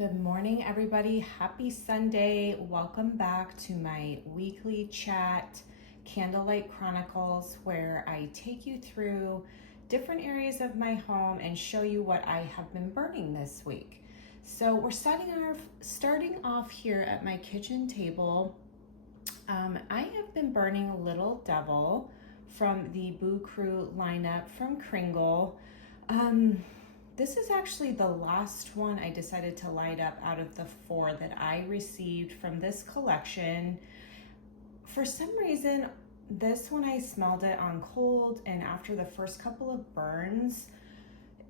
Good morning, everybody. Happy Sunday. Welcome back to my weekly chat, Candlelight Chronicles, where I take you through different areas of my home and show you what I have been burning this week. So we're starting off here at my kitchen table. I have been burning Little Devil from the Boo Crew lineup from Kringle. This is actually the last one I decided to light up out of the 4 that I received from this collection. For some reason, this one I smelled it on cold, and after the first couple of burns,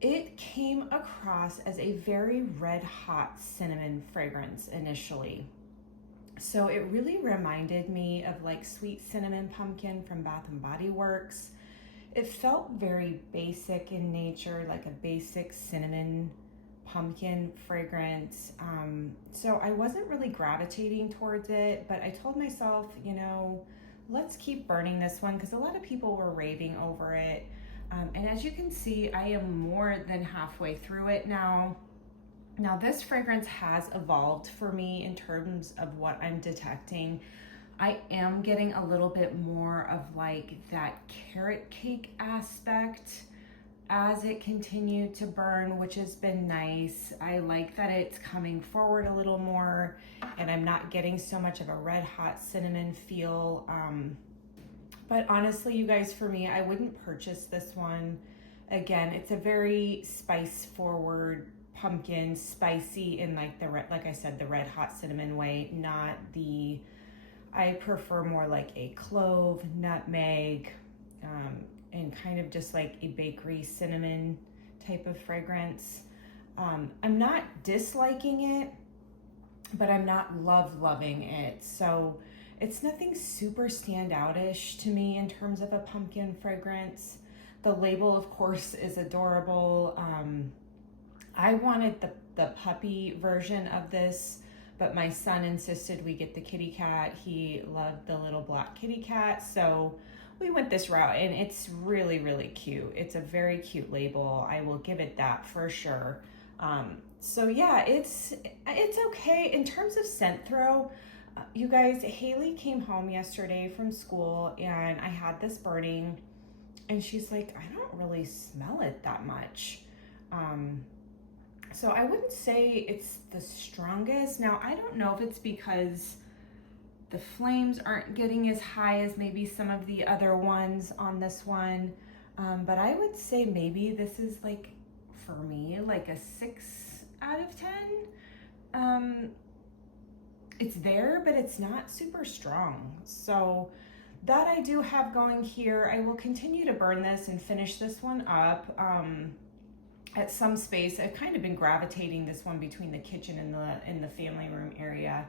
it came across as a very red hot cinnamon fragrance initially. So it really reminded me of like Sweet Cinnamon Pumpkin from Bath and Body Works. It felt very basic in nature, like a basic cinnamon pumpkin fragrance. So I wasn't really gravitating towards it, but I told myself, you know, let's keep burning this one because a lot of people were raving over it. And as you can see, I am more than halfway through it now. Now this fragrance has evolved for me in terms of what I'm detecting. I am getting a little bit more of like that carrot cake aspect as it continued to burn, which has been nice. I like that it's coming forward a little more and I'm not getting so much of a red hot cinnamon feel. But honestly, you guys, for me, I wouldn't purchase this one. Again, it's a very spice forward pumpkin, spicy in like like I said, the red hot cinnamon way, not the, I prefer more like a clove, nutmeg, and kind of just like a bakery cinnamon type of fragrance. I'm not disliking it, but I'm not loving it. So it's nothing super standout-ish to me in terms of a pumpkin fragrance. The label, of course, is adorable. I wanted the puppy version of this, but my son insisted we get the kitty cat. He loved the little black kitty cat, so we went this route, and it's really, really cute. It's a very cute label. I will give it that for sure. So yeah, it's okay. In terms of scent throw, you guys, Haley came home yesterday from school, and I had this burning, and she's like, I don't really smell it that much. So I wouldn't say it's the strongest. Now, I don't know if it's because the flames aren't getting as high as maybe some of the other ones on this one. But I would say maybe this is like, for me, like a 6 out of 10. It's there, but it's not super strong. So that I do have going here. I will continue to burn this and finish this one up. At some space, I've kind of been gravitating this one between the kitchen and the family room area.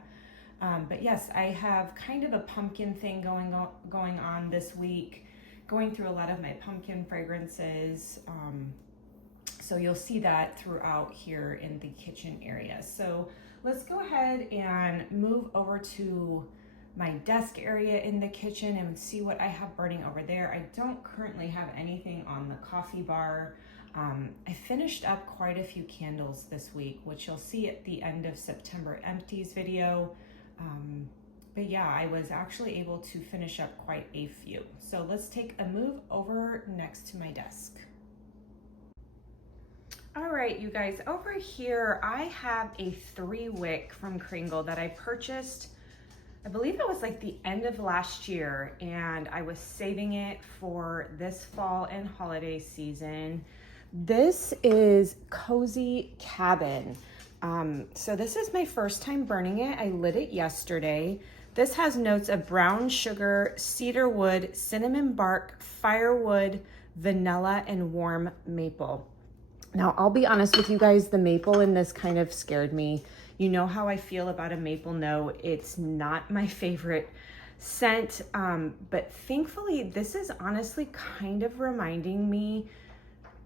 But yes, I have kind of a pumpkin thing going on this week, going through a lot of my pumpkin fragrances. So you'll see that throughout here in the kitchen area. So let's go ahead and move over to my desk area in the kitchen and see what I have burning over there. I don't currently have anything on the coffee bar. I finished up quite a few candles this week, which you'll see at the end of September Empties video. But yeah, I was actually able to finish up quite a few. So let's take a move over next to my desk. All right, you guys, over here, I have a 3-wick from Kringle that I purchased, I believe it was like the end of last year, and I was saving it for this fall and holiday season. This is Cozy Cabin. So this is my first time burning it. I lit it yesterday. This has notes of brown sugar, cedar wood, cinnamon bark, firewood, vanilla, and warm maple. Now, I'll be honest with you guys, the maple in this kind of scared me. You know how I feel about a maple note. It's not my favorite scent, but thankfully, this is honestly kind of reminding me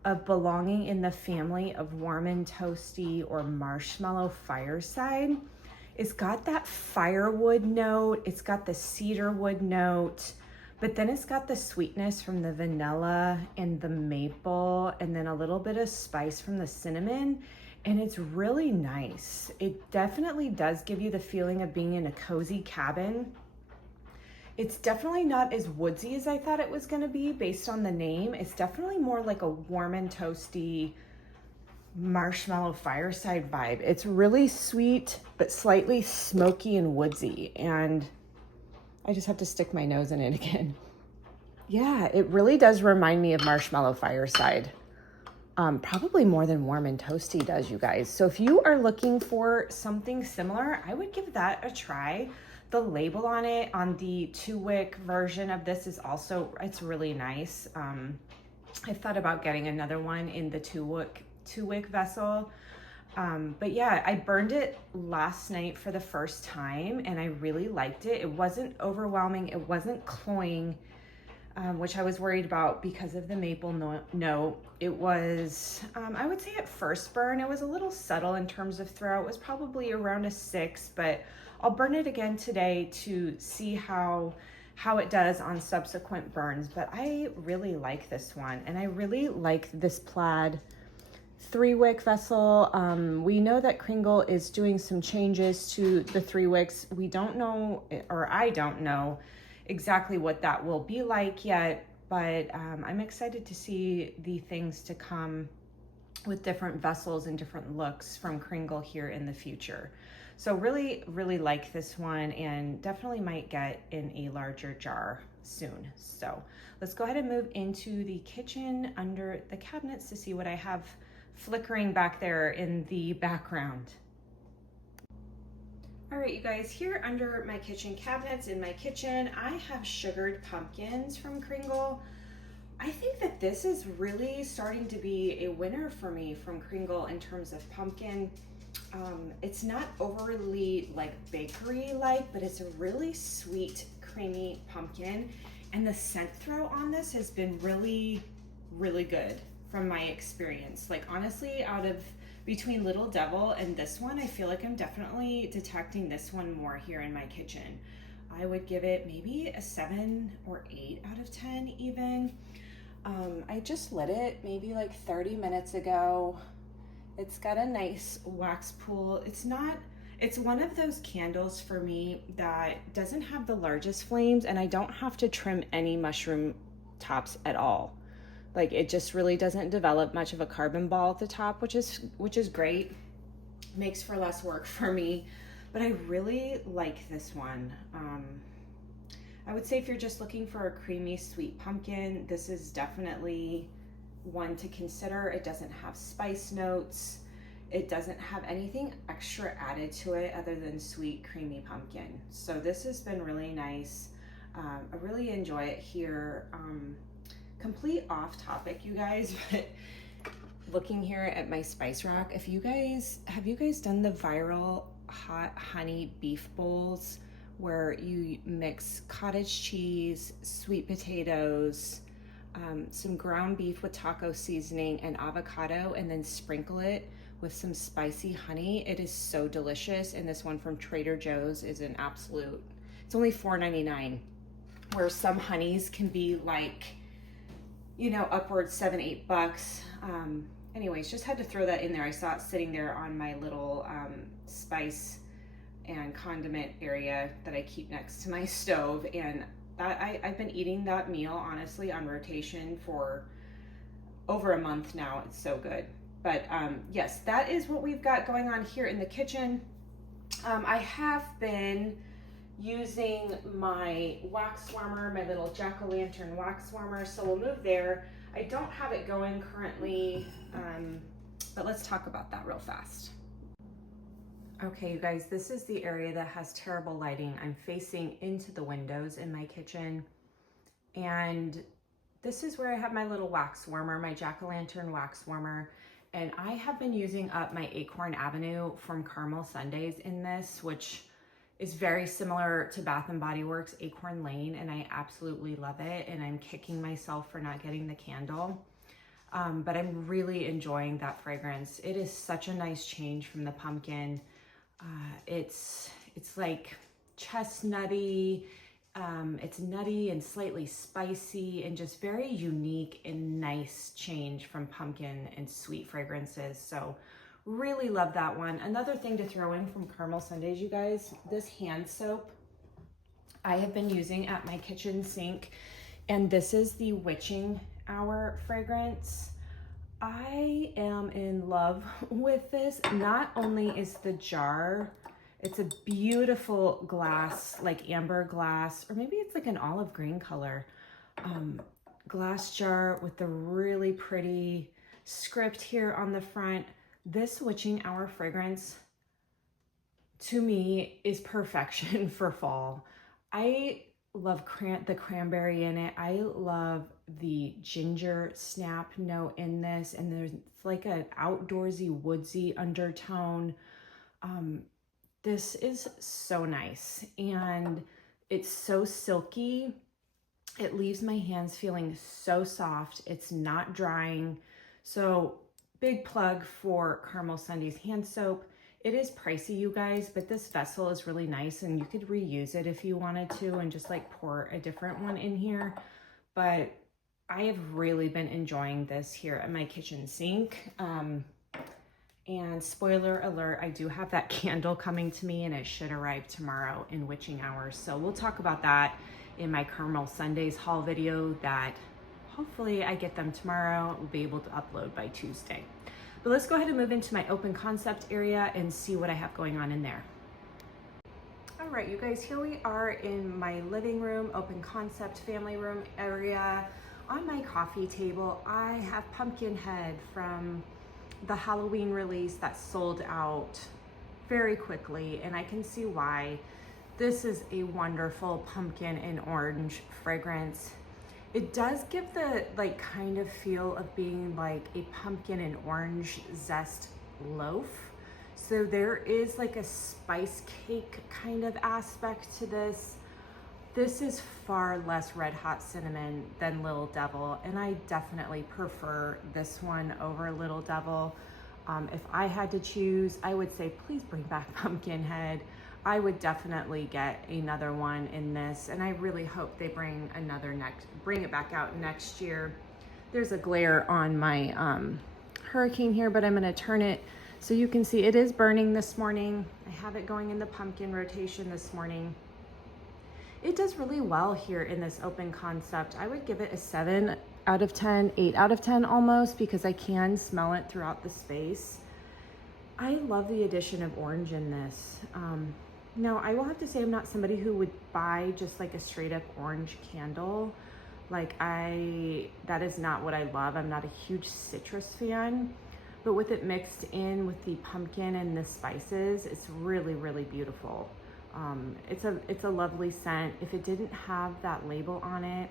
of belonging in the family of warm and toasty or marshmallow fireside. It's got that firewood note, it's got the cedar wood note, but then it's got the sweetness from the vanilla and the maple, and then a little bit of spice from the cinnamon. and it's really nice. It definitely does give you the feeling of being in a cozy cabin. It's definitely not as woodsy as I thought it was gonna be based on the name. It's definitely more like a warm and toasty marshmallow fireside vibe. It's really sweet, but slightly smoky and woodsy. And I just have to stick my nose in it again. Yeah, it really does remind me of marshmallow fireside. Probably more than warm and toasty does, you guys. So if you are looking for something similar, I would give that a try. The label on it, on the 2-wick version of this is also, it's really nice. I've thought about getting another one in the 2-wick vessel. But yeah, I burned it last night for the first time and I really liked it. It wasn't overwhelming. It wasn't cloying, which I was worried about because of the maple note. It was, I would say at first burn, it was a little subtle in terms of throw. It was probably around a 6, but I'll burn it again today to see how it does on subsequent burns. But I really like this one, and I really like this plaid 3-wick vessel. We know that Kringle is doing some changes to the 3 wicks. We don't know, or I don't know exactly what that will be like yet, but I'm excited to see the things to come with different vessels and different looks from Kringle here in the future. So really, really like this one, and definitely might get in a larger jar soon. So let's go ahead and move into the kitchen under the cabinets to see what I have flickering back there in the background. All right, you guys, here under my kitchen cabinets in my kitchen, I have sugared pumpkins from Kringle. I think that this is really starting to be a winner for me from Kringle in terms of pumpkin. It's not overly like bakery-like, but it's a really sweet, creamy pumpkin. And the scent throw on this has been really, really good from my experience. Like honestly, out of between Little Devil and this one, I feel like I'm definitely detecting this one more here in my kitchen. I would give it maybe a 7 or 8 out of 10 even. I just lit it maybe like 30 minutes ago. It's got a nice wax pool. It's one of those candles for me that doesn't have the largest flames, and I don't have to trim any mushroom tops at all. Like it just really doesn't develop much of a carbon ball at the top, which is great. Makes for less work for me, but I really like this one. I would say if you're just looking for a creamy sweet pumpkin, this is definitely one to consider. It doesn't have spice notes. It doesn't have anything extra added to it other than sweet creamy pumpkin. So this has been really nice. I really enjoy it here. Complete off topic, you guys, but looking here at my spice rack, have you guys done the viral hot honey beef bowls where you mix cottage cheese, sweet potatoes, some ground beef with taco seasoning and avocado, and then sprinkle it with some spicy honey? It is so delicious. And this one from Trader Joe's is an absolute, it's only $4.99, where some honeys can be like, you know, upwards $7-8. Anyways, just had to throw that in there. I saw it sitting there on my little spice and condiment area that I keep next to my stove, and I've been eating that meal honestly on rotation for over a month now. It's so good. But yes, that is what we've got going on here in the kitchen. I have been using my wax warmer, my little jack-o'-lantern wax warmer, so we'll move there. I don't have it going currently, but let's talk about that real fast. Okay, you guys, this is the area that has terrible lighting. I'm facing into the windows in my kitchen, and this is where I have my little wax warmer, my jack-o'-lantern wax warmer, and I have been using up my Acorn Avenue from Caramel Sundays in this, which is very similar to Bath & Body Works Acorn Lane, and I absolutely love it, and I'm kicking myself for not getting the candle. But I'm really enjoying that fragrance. It is such a nice change from the pumpkin. It's like chestnutty, it's nutty and slightly spicy, and just very unique and nice change from pumpkin and sweet fragrances. So Really love that one. Another thing to throw in from Caramel Sundays, you guys, this hand soap I have been using at my kitchen sink, and this is the Witching Hour fragrance. I am in love with this. Not only is the jar, it's a beautiful glass, like amber glass, or maybe it's like an olive green color, glass jar with the really pretty script here on the front. This Witching Hour fragrance, to me, is perfection for fall. I love the cranberry in it. I love the ginger snap note in this, and there's like an outdoorsy, woodsy undertone. This is so nice, and it's so silky. It leaves my hands feeling so soft. It's not drying. So big plug for Caramel Sundays hand soap. It is pricey, you guys, but this vessel is really nice, and you could reuse it if you wanted to and just like pour a different one in here. But I have really been enjoying this here at my kitchen sink. And spoiler alert, I do have that candle coming to me, and it should arrive tomorrow in witching hours. So we'll talk about that in my Caramel Sundays haul video that hopefully I get them tomorrow. We'll be able to upload by Tuesday. But let's go ahead and move into my open concept area and see what I have going on in there. All right, you guys, here we are in my living room, open concept family room area. On my coffee table, I have Pumpkinhead from the Halloween release that sold out very quickly, and I can see why. This is a wonderful pumpkin and orange fragrance. It does give the like kind of feel of being like a pumpkin and orange zest loaf. So there is like a spice cake kind of aspect to this. This is far less red hot cinnamon than Little Devil, and I definitely prefer this one over Little Devil. If I had to choose, I would say please bring back Pumpkinhead. I would definitely get another one in this, and I really hope they bring it back out next year. There's a glare on my Hurricane here, but I'm gonna turn it so you can see it is burning this morning. I have it going in the pumpkin rotation this morning. It does really well here in this open concept. I would give it a 7 out of 10, 8 out of 10 almost, because I can smell it throughout the space. I love the addition of orange in this. Now, I will have to say I'm not somebody who would buy just like a straight up orange candle. That is not what I love. I'm not a huge citrus fan, but with it mixed in with the pumpkin and the spices, it's really, really beautiful. It's a lovely scent. If it didn't have that label on it,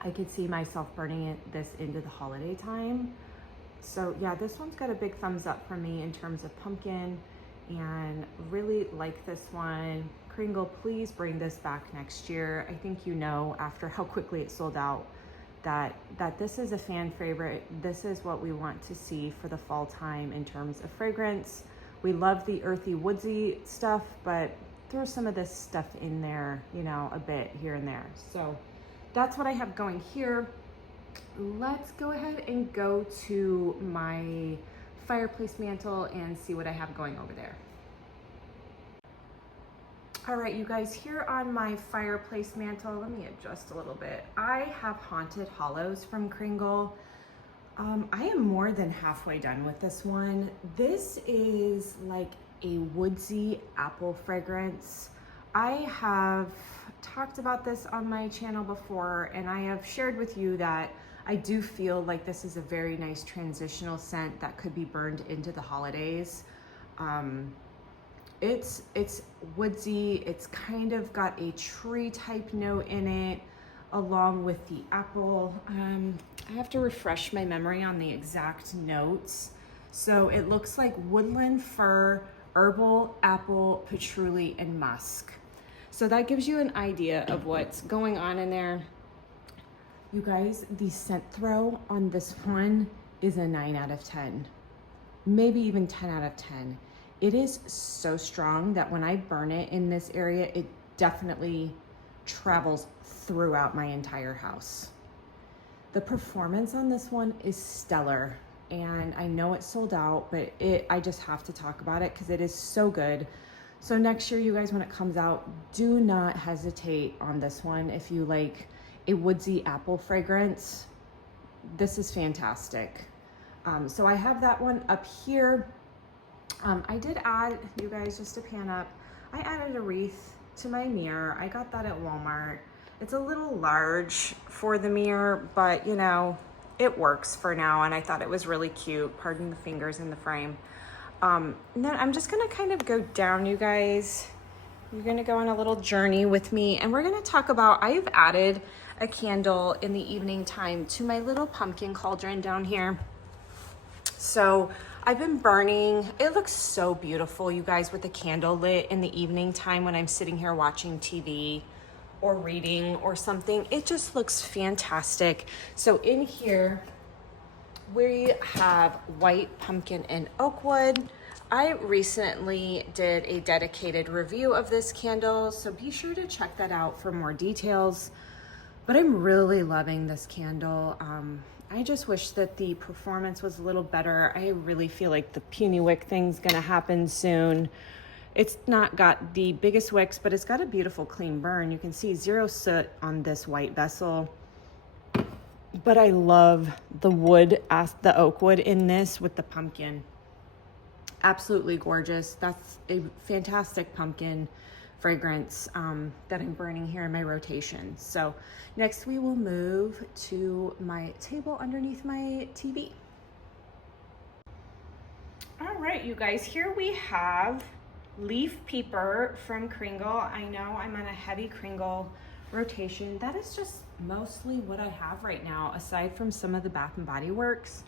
I could see myself burning this into the holiday time. So yeah, this one's got a big thumbs up for me in terms of pumpkin, and really like this one. Kringle, please bring this back next year. I think you know after how quickly it sold out that this is a fan favorite. This is what we want to see for the fall time in terms of fragrance. We love the earthy, woodsy stuff, but throw some of this stuff in there, you know, a bit here and there. So that's what I have going here. Let's go ahead and go to my fireplace mantle and see what I have going over there. All right, you guys, here on my fireplace mantle, let me adjust a little bit. I have Haunted Hollows from Kringle. I am more than halfway done with this one. This is like a woodsy apple fragrance. I have talked about this on my channel before, and I have shared with you that I do feel like this is a very nice transitional scent that could be burned into the holidays. It's woodsy. It's kind of got a tree type note in it along with the apple. I have to refresh my memory on the exact notes. So it looks like woodland, fir, herbal, apple, patchouli, and musk. So that gives you an idea of what's going on in there. You guys, the scent throw on this one is a 9 out of 10, maybe even 10 out of 10. It is so strong that when I burn it in this area, it definitely travels throughout my entire house. The performance on this one is stellar. and I know it's sold out, but I just have to talk about it because it is so good. So next year, you guys, when it comes out, do not hesitate on this one. If you like a woodsy apple fragrance, this is fantastic. So I have that one up here. I did add, you guys, just to pan up, I added a wreath to my mirror. I got that at Walmart. It's a little large for the mirror, but you know, it works for now, and I thought it was really cute. Pardon the fingers in the frame. And then I'm just gonna kind of go down, you guys. You're gonna go on a little journey with me, and we're gonna talk about, I've added a candle in the evening time to my little pumpkin cauldron down here. So I've been burning, it looks so beautiful, you guys, with the candle lit in the evening time when I'm sitting here watching TV or reading or something. It just looks fantastic. So in here, we have white pumpkin and oak wood. I recently did a dedicated review of this candle, so be sure to check that out for more details. But I'm really loving this candle. I just wish that the performance was a little better. I really feel like the puny wick thing's gonna happen soon. It's not got the biggest wicks, but it's got a beautiful clean burn. You can see 0 soot on this white vessel. But I love the wood, the oak wood in this with the pumpkin. Absolutely gorgeous. That's a fantastic pumpkin fragrance that I'm burning here in my rotation. So next we will move to my table underneath my TV. All right, you guys, here we have Leaf Peeper from Kringle. I know I'm on a heavy Kringle rotation. That is just mostly what I have right now, aside from some of the Bath and Body Works.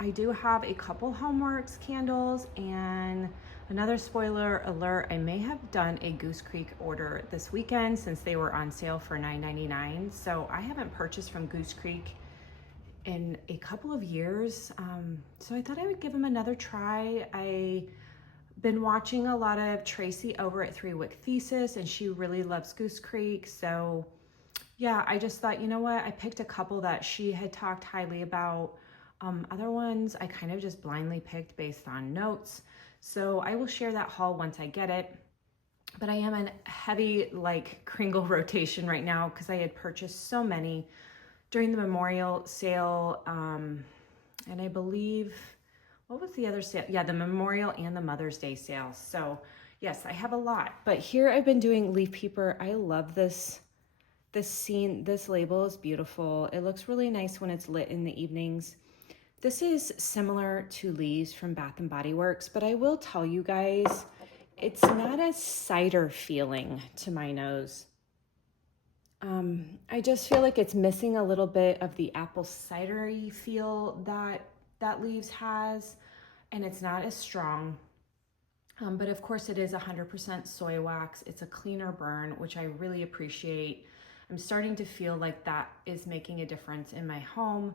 I do have a couple Homeworks candles, and another spoiler alert, I may have done a Goose Creek order this weekend since they were on sale for $9.99. So I haven't purchased from Goose Creek in a couple of years. So I thought I would give them another try. I've been watching a lot of Tracy over at 3 Wick Thesis, and she really loves Goose Creek. So yeah, I just thought, you know what? I picked a couple that she had talked highly about. Other ones I kind of just blindly picked based on notes. So I will share that haul once I get it. But I am in heavy like Kringle rotation right now because I had purchased so many during the Memorial sale. And I believe, what was the other sale? Yeah, the Memorial and the Mother's Day sale. So yes, I have a lot. But here I've been doing Leaf Peeper. I love this scene. This label is beautiful. It looks really nice when it's lit in the evenings. This is similar to Leaves from Bath and Body Works, but I will tell you guys, it's not a cider feeling to my nose. I just feel like it's missing a little bit of the apple cidery feel that Leaves has, and it's not as strong. But of course it is 100% soy wax. It's a cleaner burn, which I really appreciate. I'm starting to feel like that is making a difference in my home.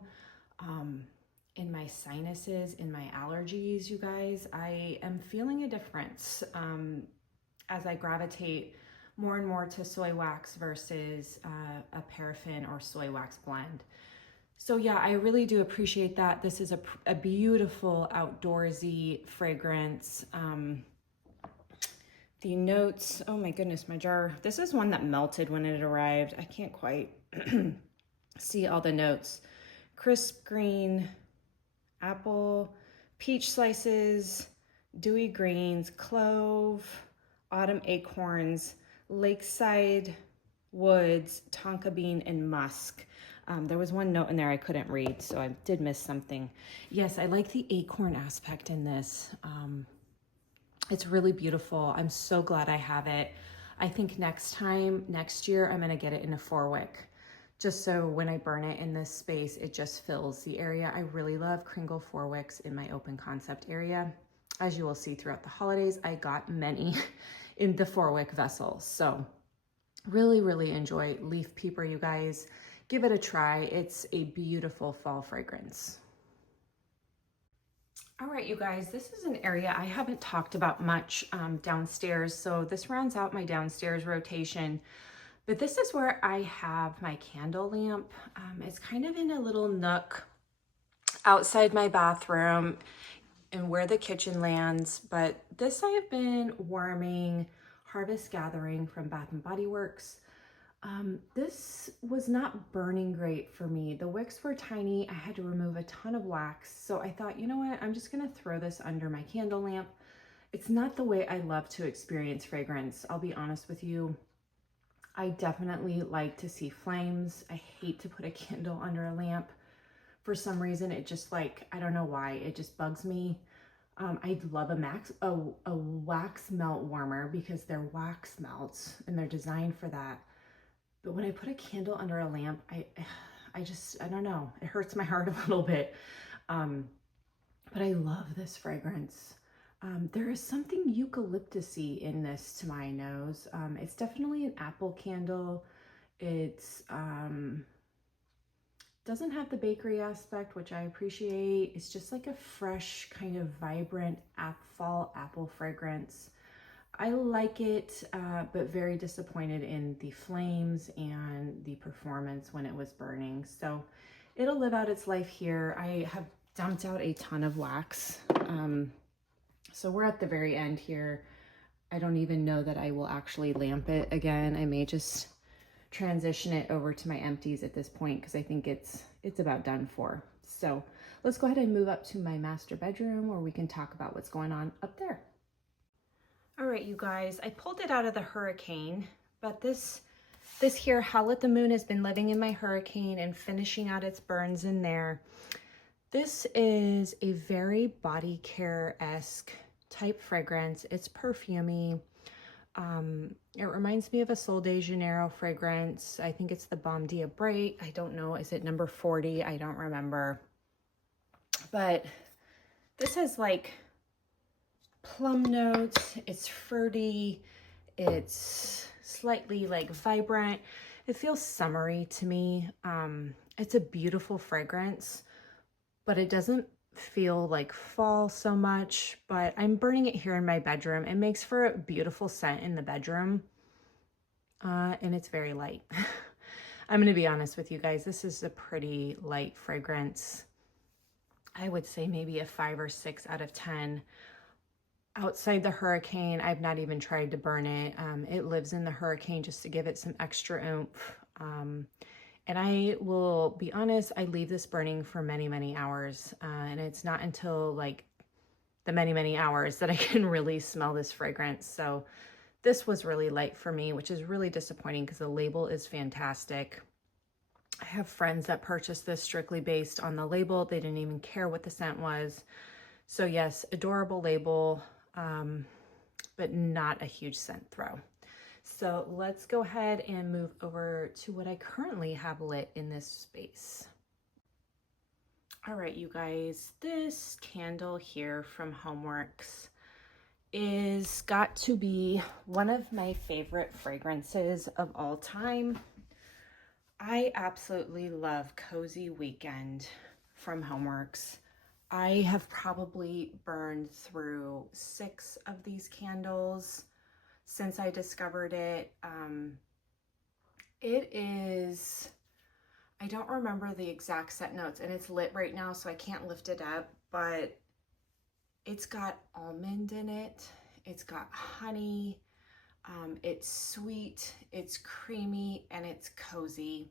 In my sinuses, in my allergies, you guys, I am feeling a difference as I gravitate more and more to soy wax versus a paraffin or soy wax blend. So yeah, I really do appreciate that. This is a beautiful outdoorsy fragrance. The notes, oh my goodness, my jar. This is one that melted when it arrived. I can't quite see all the notes. Crisp green, apple, peach slices, dewy greens, clove, autumn acorns, lakeside woods, tonka bean, and musk. There was one note in there I couldn't read, so I did miss something. Yes, I like the acorn aspect in this. It's really beautiful. I'm so glad I have it. I think next year, I'm gonna get it in a 4 wick. Just so when I burn it in this space, it just fills the area. I really love Kringle 4 wicks in my open concept area. As you will see throughout the holidays, I got many in the 4 wick vessels. So really, really enjoy Leaf Peeper, you guys. Give it a try. It's a beautiful fall fragrance. All right, you guys, this is an area I haven't talked about much downstairs. So this rounds out my downstairs rotation. But this is where I have my candle lamp. It's kind of in a little nook outside my bathroom and where the kitchen lands, but this I have been warming Harvest Gathering from Bath and Body Works. This was not burning great for me. The wicks were tiny. I had to remove a ton of wax. So I thought, you know what? I'm just gonna throw this under my candle lamp. It's not the way I love to experience fragrance. I'll be honest with you. I definitely like to see flames. I hate to put a candle under a lamp. For some reason, it just like, I don't know why, it just bugs me. I love a wax melt warmer because they're wax melts and they're designed for that. But when I put a candle under a lamp, I don't know, it hurts my heart a little bit. But I love this fragrance. There is something eucalyptus-y in this to my nose. It's definitely an apple candle. It's doesn't have the bakery aspect, which I appreciate. It's just like a fresh, kind of vibrant fall apple fragrance. I like it, but very disappointed in the flames and the performance when it was burning. So it'll live out its life here. I have dumped out a ton of wax. So we're at the very end here. I don't even know that I will actually lamp it again. I may just transition it over to my empties at this point because I think it's about done for. So let's go ahead and move up to my master bedroom where we can talk about what's going on up there. All right, you guys, I pulled it out of the hurricane, but this here, How Lit the Moon, has been living in my hurricane and finishing out its burns in there. This is a very body care-esque type fragrance. It's perfumey. It reminds me of a Sol de Janeiro fragrance. I think it's the Baume Dia Bright. I don't know. Is it number 40? I don't remember. But this has like plum notes. It's fruity. It's slightly like vibrant. It feels summery to me. It's a beautiful fragrance, but it doesn't feel like fall so much. But I'm burning it here in my bedroom. It makes for a beautiful scent in the bedroom, and it's very light. I'm gonna be honest with you guys, this is a pretty light fragrance. I would say maybe a 5 or 6 out of 10. Outside the hurricane, I've not even tried to burn it. It lives in the hurricane just to give it some extra oomph. And I will be honest, I leave this burning for many, many hours. And it's not until like the many, many hours that I can really smell this fragrance. So this was really light for me, which is really disappointing because the label is fantastic. I have friends that purchased this strictly based on the label. They didn't even care what the scent was. So yes, adorable label, but not a huge scent throw. So let's go ahead and move over to what I currently have lit in this space. All right, you guys, this candle here from Homeworks is got to be one of my favorite fragrances of all time. I absolutely love Cozy Weekend from Homeworks. I have probably burned through 6 of these candles since I discovered it. It is, I don't remember the exact scent notes, and it's lit right now, so I can't lift it up, but it's got almond in it. It's got honey. It's sweet, it's creamy, and it's cozy.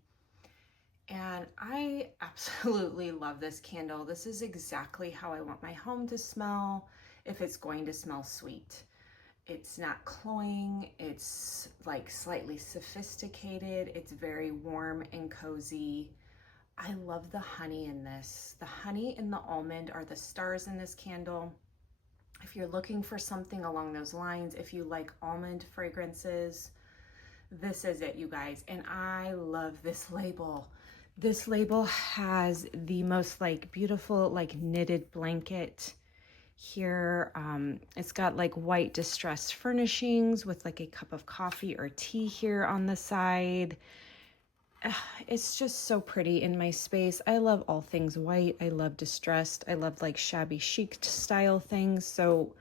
And I absolutely love this candle. This is exactly how I want my home to smell if it's going to smell sweet. It's not cloying, it's like slightly sophisticated, it's very warm and cozy. I love the honey in this. The honey and the almond are the stars in this candle. If you're looking for something along those lines, if you like almond fragrances, this is it, you guys. And I love this label. This label has the most like beautiful like knitted blanket here. It's got like white distressed furnishings with like a cup of coffee or tea here on the side. It's just so pretty in my space. I love all things white. I love distressed. I love like shabby chic style things. So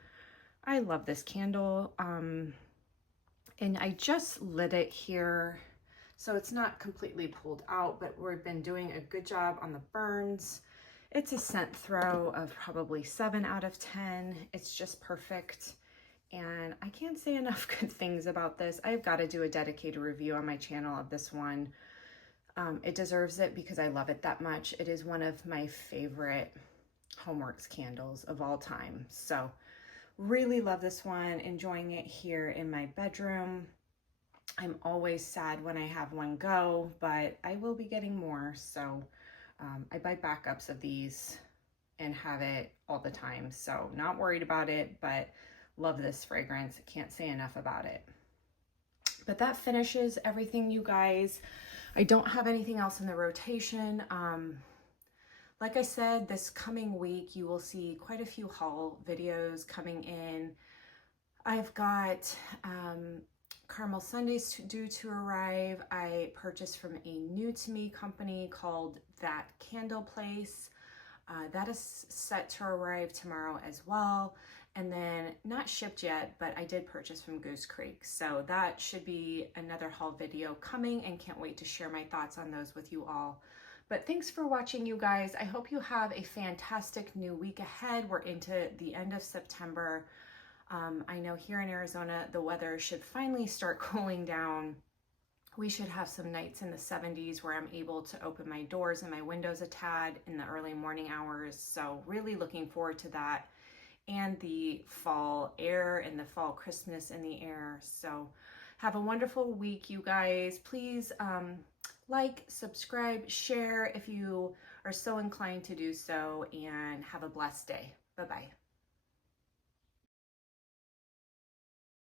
I love this candle. And I just lit it here. So it's not completely pulled out, but we've been doing a good job on the burns. It's a scent throw of probably 7 out of 10. It's just perfect. And I can't say enough good things about this. I've got to do a dedicated review on my channel of this one. It deserves it because I love it that much. It is one of my favorite Homeworks candles of all time. So really love this one, enjoying it here in my bedroom. I'm always sad when I have one go, but I will be getting more. So I buy backups of these and have it all the time. So not worried about it, but love this fragrance. Can't say enough about it. But that finishes everything, you guys. I don't have anything else in the rotation. Like I said, this coming week, you will see quite a few haul videos coming in. I've got caramel sundaes due to arrive. I purchased from a new to me company called That Candle Place. That is set to arrive tomorrow as well. And then not shipped yet, but I did purchase from Goose Creek. So that should be another haul video coming, and can't wait to share my thoughts on those with you all. But thanks for watching, you guys. I hope you have a fantastic new week ahead. We're into the end of September. I know here in Arizona, the weather should finally start cooling down. We should have some nights in the 70s where I'm able to open my doors and my windows a tad in the early morning hours. So really looking forward to that, and the fall air and the fall crispness in the air. So have a wonderful week, you guys. Please like, subscribe, share if you are so inclined to do so, and have a blessed day. Bye-bye.